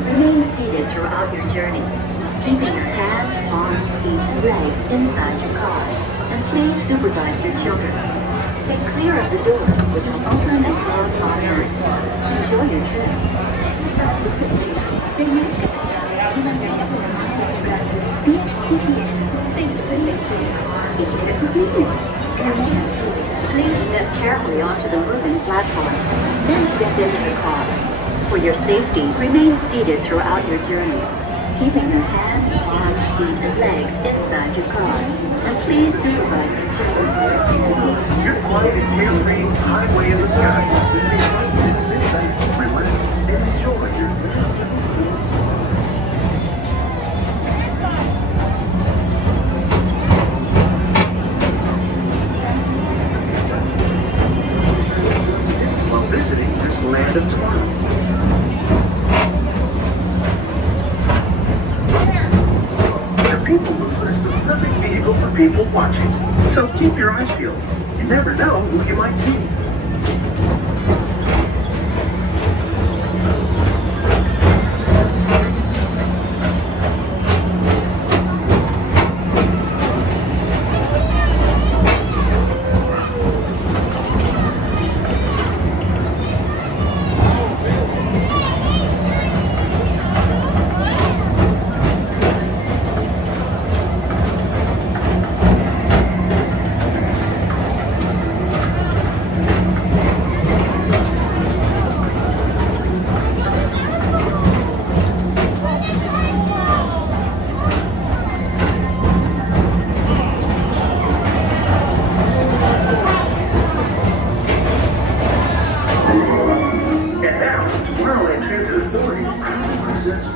Remain seated throughout your journey, keeping your hands, arms, feet, and legs inside your car. And please supervise your children. Stay clear of the doors, which will open and close on your own. Enjoy your trip. Brazos en fila. Permítese sentar y mantenga sus manos y brazos 10 y pies dentro del vehículo. Y cuide a sus niños. Gracias. Please step carefully onto the moving platforms, then step into the car. For your safety, remain seated throughout your journey, keeping your hands, arms, feet, and legs inside your car. And please supervise your children. You're flying a carefree highway in the sky. Just sit back, relax, and enjoy your while visiting this land of tomorrow. The PeopleMover is the perfect vehicle for people watching. So keep your eyes peeled. You never know who you might see.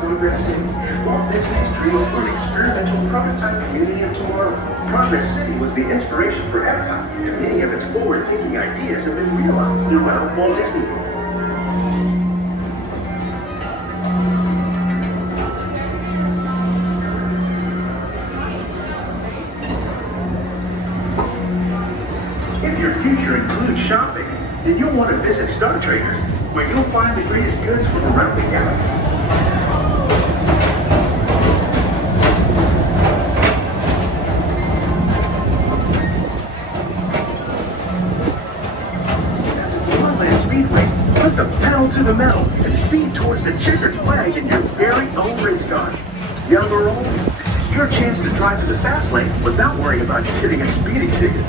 Progress City, Walt Disney's dream for an experimental prototype community of tomorrow. Progress City was the inspiration for Epcot, and many of its forward-thinking ideas have been realized throughout Walt Disney World. If your future includes shopping, then you'll want to visit Star Traders, where you'll find the greatest goods from around the galaxy. Speedway, put the pedal to the metal and speed towards the checkered flag in your very own race car. Young or old, this is your chance to drive to the fast lane without worrying about getting a speeding ticket.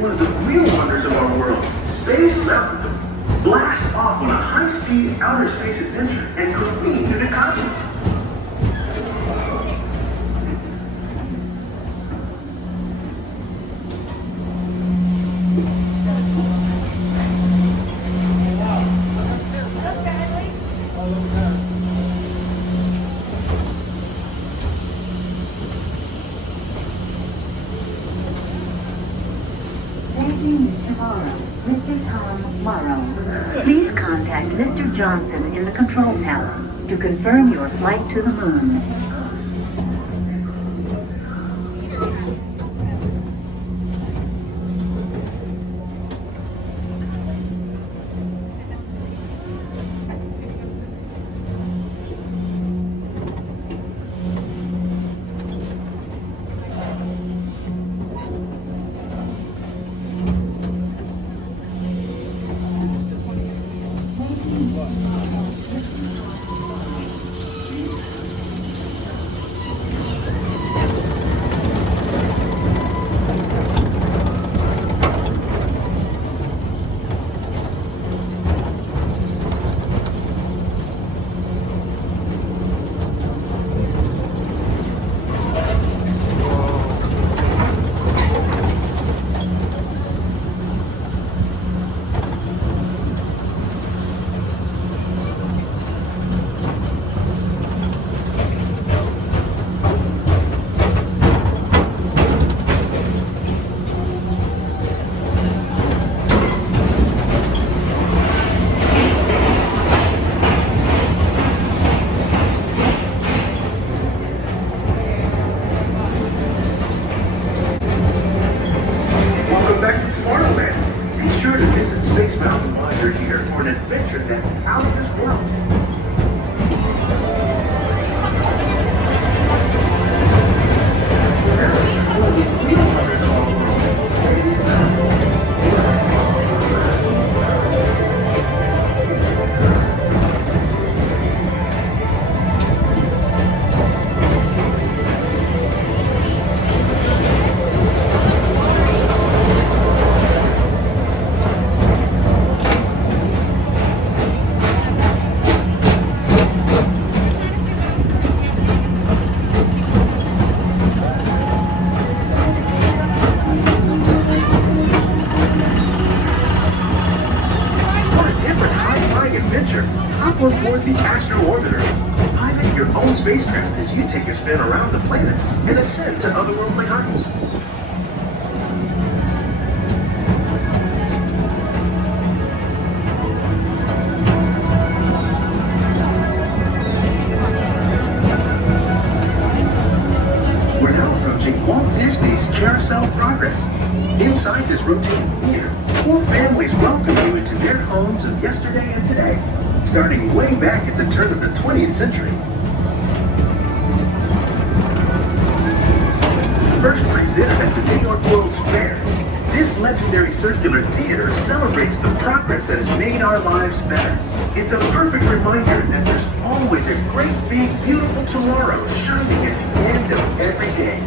One of the real wonders of our world, Space Mountain. Blast off on a high-speed outer space adventure and careen through the cosmos. Mr. Tom Morrow. Please contact Mr. Johnson in the control tower to confirm your flight to the moon. orbiter. Pilot your own spacecraft as you take a spin around the planet and ascend to otherworldly heights. We're now approaching Walt Disney's Carousel Progress. Inside this rotating theater, 4 families welcome you into their homes of yesterday and today, starting way back at the turn of the 20th century. First presented at the New York World's Fair, this legendary circular theater celebrates the progress that has made our lives better. It's a perfect reminder that there's always a great, big, beautiful tomorrow shining at the end of every day.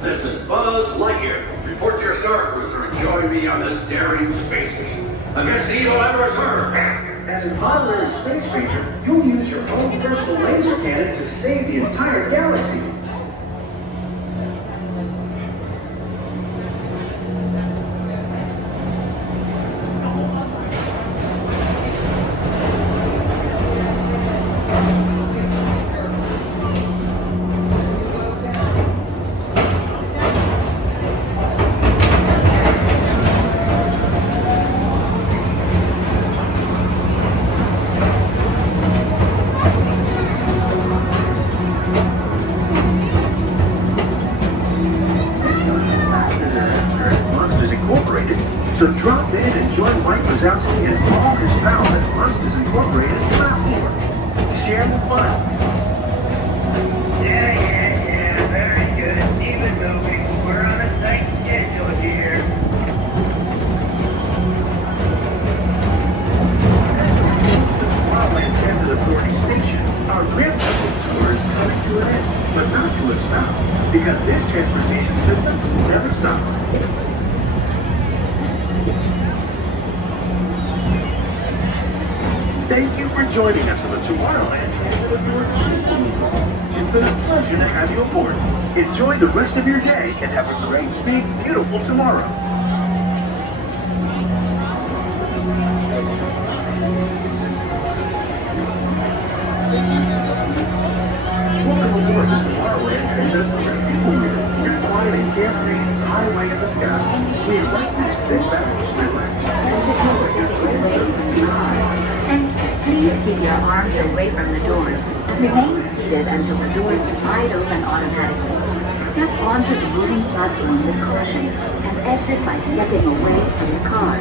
This is Buzz Lightyear. Report to your Star Cruiser and join me on this daring space mission against evil adversary. As an honorary space ranger, you'll use your own personal laser cannon to save the entire galaxy. So drop in and join Mike Wazowski and all his pals at Monsters Incorporated platform. Share the fun. Yeah, very good. Even though we're on a tight schedule here. The Tomorrowland Transit Authority station. Our Grand Central tour is coming to an end, but not to a stop, because this transportation system never stops. Thank you for joining us on the Tomorrowland Transit Authority. It's been a pleasure to have you aboard. Enjoy the rest of your day and have a great, big, beautiful tomorrow. Welcome aboard the Tomorrowland Transit Authority PeopleMover, your quiet and carefree highway in the sky. We invite you to sit back, relax, and enjoy your plans for tonight. Please keep your arms away from the doors and remain seated until the doors slide open automatically. Step onto the moving platform with caution and exit by stepping away from the car.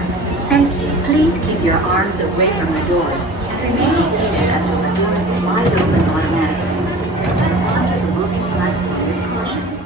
Thank you. Please keep your arms away from the doors and remain seated until the doors slide open automatically. Step onto the moving platform with caution